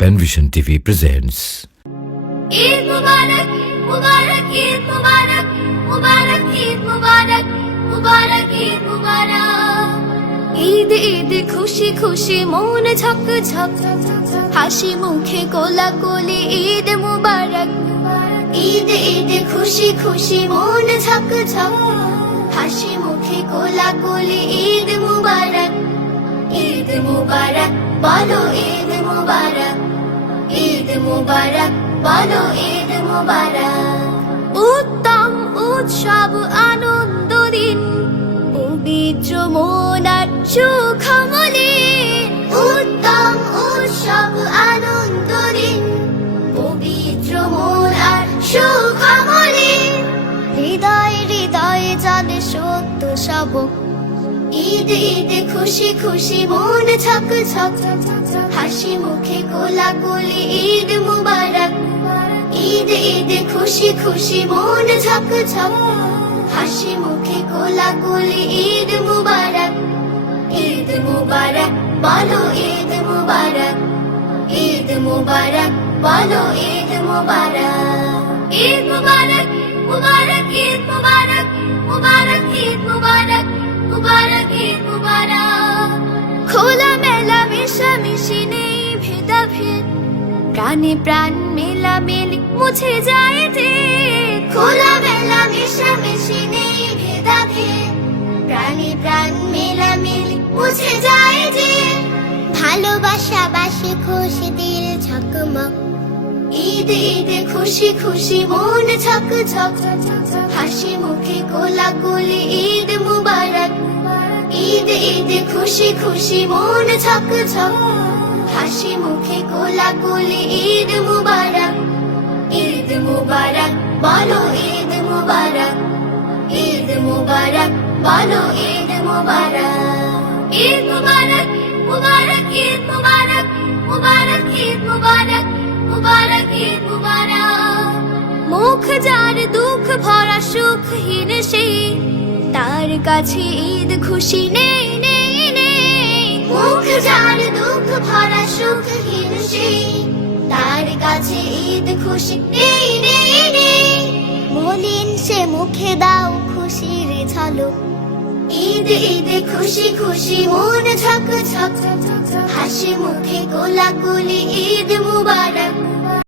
Penvision TV presents Eid মুবারক মুবারক ঈদ মুবারক মুবারক ঈদ মুবারক মুবারক ঈদ মুবারক ঈদ ঈদ খুশি খুশি মন ঝকঝক হাসি মুখে কোলাকুলি ঈদ মুবারক ঈদ ঈদ খুশি খুশি মন ঝকঝক হাসি মুখে কোলাকুলি ঈদ মুবারক বলো ঈদ মুবারক ঈদ মুবারক বলো ঈদ মুবারক উত্তম উৎসব আনন্দ দিন পবিত্র মন আর সুখমলি উত্তম উৎসব আনন্দ দিন পবিত্র মন আর সুখমলি হৃদয় হৃদয়ে জানে সত্য সবক ঈদ ঈদ খুশি খুশি মন ঝকঝক হাসি মুখে কোলাকুলি ঈদ মুবারক ঈদ ঈদ খুশি খুশি মন ঝকঝক হাসি মুখে কোলাকুলি ঈদ মুবারক বলো ঈদ মুবারক বলো ঈদ মুবারক ঈদ মুবারক মুবারক ঈদ মুবারক মুবারক ঈদ মুবারক মুবারক ঈদ মুবারক খোলা মেলা মিশামিশি নেই ভেদাভেদ প্রাণে প্রাণ মেলামেলি মুছে যায় যে খোলা মেলা মিশামিশি নেই ভেদাভেদ প্রাণে প্রাণ মেলামেলি মুছে যায় যে ভালোবাসা বাসি খুশি দিল ঝকমক ঈদ ঈদ খুশি খুশি মন ঝকঝক হাসি মুখে কোলাকুলি ঈদ মুবারক ঈদ ঈদ খুশি খুশি মন ঝকঝক হাসি মুখে কোলাকুলি ঈদ মুবারক বলো ঈদ মুবারক বলো ঈদ মুবারক ঈদ মুবারক মুবারক ঈদ মুবারক মুবারক ঈদ মুবারক মুবারক ঈদ মুবারক মুখ যার দুঃখ ভরা সুখহীন সে তার কাছে ঈদ খুশি নেই নেই নেই মুখ যার দুঃখ ভরা সুখহীন সে তার কাছে ঈদ খুশি নেই নেই নেই মলিন সে মুখে দাও খুশির ঝলক ঈদ ঈদ খুশি খুশি মন ঝকঝক হাসি মুখে কোলাকুলি ঈদ মুবারক